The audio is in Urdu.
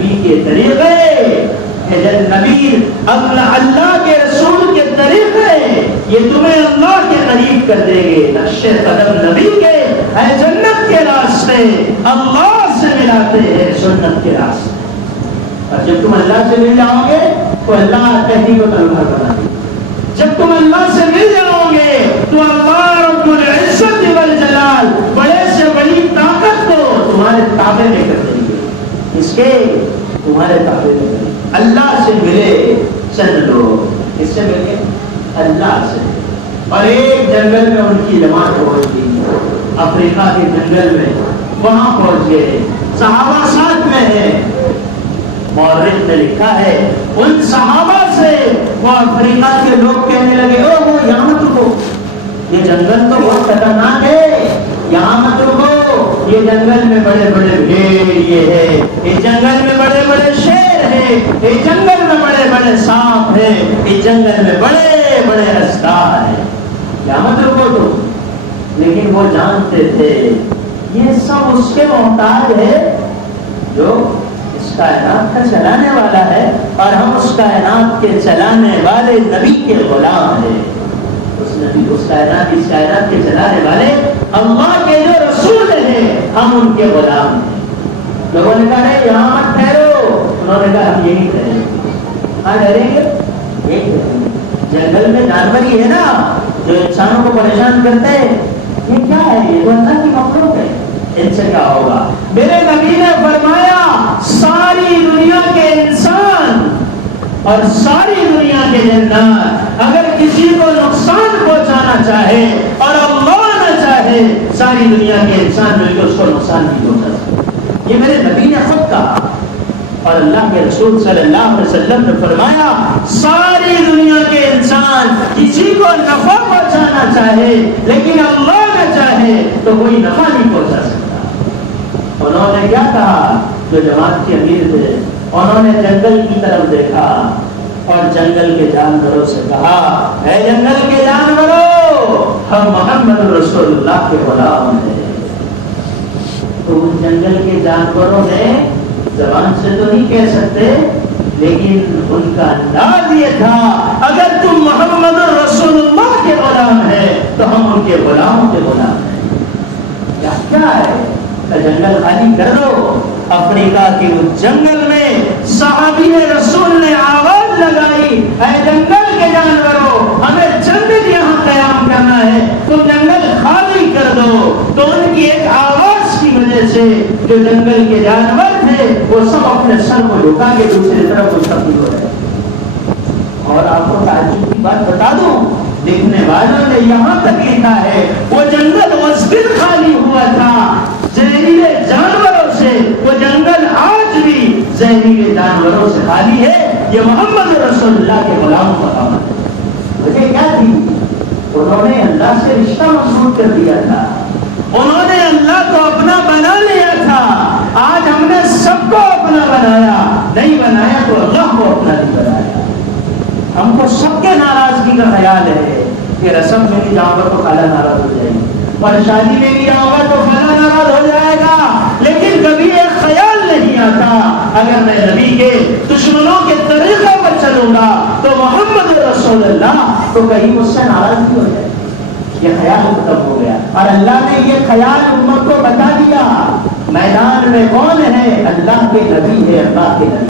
نبی کے طریقے، نبی اللہ کے رسول کے طریقے یہ تمہیں اللہ کے قریب کر دیں گے. نقش قدم نبی کے اے جنت کے راستے اللہ سے ملاتے ہیں سنت کے راستے. اور جب تم اللہ سے مل جاؤ گے تو اللہ کہتی کو طلبہ بنا دے. جب تم اللہ سے مل جاؤ گے تو اللہ رب العزت والجلال بڑے سے بڑی طاقت کو تمہارے تابع میں کر دیں گے. اس کے تمہارے تابع میں اللہ سے ملے چند لوگ. اس سے ملے اللہ سے. اور ایک جنگل میں ان کی جماعت پہنچ گئی، افریقہ کے جنگل میں وہاں پہنچ گئے. صحابہ ساتھ میں ہیں. مورخ نے لکھا ہے ان صحابہ سے وہ افریقہ کے لوگ کہنے لگے او وہ یہاں مت رکو، یہ جنگل تو بہت خطرناک ہے، یہاں مت رکو، یہ جنگل میں بڑے بڑے بھیڑیے ہیں، اس جنگل میں بڑے بڑے شیر ہیں، اس جنگل میں بڑے بڑے سانپ ہیں، اس جنگل میں بڑے بڑے رستار ہیں، یہاں مت رکو تو. لیکن وہ جانتے تھے یہ سب اس کے محتاج ہے جو اس کائنات کا چلانے والا ہے، اور ہم اس کائنات کے چلانے والے نبی کے غلام ہیں. اس کائنات اس کائنات کے چلانے والے اللہ کے جو رسول ہیں ہم ان کے غلام ہیں. لوگوں نے کہا ہے یہاں مت ٹھہرو، انہوں نے کہا ہم یہی ٹھہریں گے. کہاں ٹھہریں گے؟ یہی ٹھہریں گے. جنگل میں جانور ہی ہے نا جو انسانوں کو پریشان کرتے ہیں. یہ کیا ہے؟ یہ تو اللہ کی مخلوق ہے، ان سے کیا ہوگا؟ میرے نبی نے فرمایا ساری دنیا کے انسان اور ساری دنیا کے جنات اگر کسی کو نقصان پہنچانا چاہے اور اللہ نہ چاہے ساری دنیا کے انسان مل کے اس کو نقصان نہیں پہنچا سکتے. یہ میرے نبی نے خود کہا. اور اللہ کے رسول صلی اللہ علیہ وسلم نے فرمایا ساری دنیا کے انسان کسی کو نفع پہنچانا چاہے لیکن اللہ نہ چاہے تو کوئی نفع نہیں پہنچا سکتا. انہوں نے کیا کہا؟ جو جماعت کے امیر تھے انہوں نے جنگل کی طرف دیکھا اور جنگل کے جانوروں سے کہا اے جنگل کے جانوروں ہم محمد رسول اللہ کے غلام ہیں. تو ان جنگل کے جانوروں نے زبان سے تو نہیں کہہ سکتے لیکن ان کا انداز یہ تھا اگر تم محمد رسول اللہ کے غلام ہیں تو ہم ان کے غلاموں کے غلام ہیں. کیا ہے؟ جنگل خالی کر دو. افریقہ کے اس جنگل میں صحابی رسول نے آواز لگائی اے جنگل کے جانوروں ہمیں جنت یہاں قیام کرنا ہے، تم جنگل خالی کر دو. تو ان کی ایک آواز کی وجہ سے جو جنگل کے جانور تھے وہ سب اپنے سر کو جھکا کے دوسری طرف مستقبل ہو رہے. اور آپ کو تعجب کی بات بتا دوں لکھنے والوں نے یہاں تک لکھا ہے وہ جنگل اس دن خالی ہوا تھا زہریلے جانوروں سے. وہ جنگل آج بھی زہریلے جانوروں سے خالی ہے. یہ محمد رسول اللہ کے غلاموں کا کام ہے. وجہ کیا تھی؟ انہوں نے اللہ سے رشتہ مضبوط کر دیا تھا، انہوں نے اللہ کو اپنا بنا لیا تھا. آج ہم نے سب کو اپنا بنایا، نہیں بنایا تو اللہ کو اپنا نہیں بنایا. ہم کو سب کے ناراضگی کا خیال ہے کہ رسم میں بھی جاؤں گا تو خالہ ناراض ہو جائے گی اور شادی میں بھی جاؤں گا تو فلاں ناراض ہو جائے گا. لیکن کبھی ایک خیال نہیں آتا اگر میں نبی کے دشمنوں کے طریقے پر چلوں گا تو محمد رسول اللہ تو کہیں مجھ سے ناراض نہیں ہو جائے. یہ خیال ختم ہو گیا اور اللہ نے یہ خیال امت کو بتا دیا. میدان میں کون ہے؟ اللہ کے نبی ہے، اللہ کے نبی.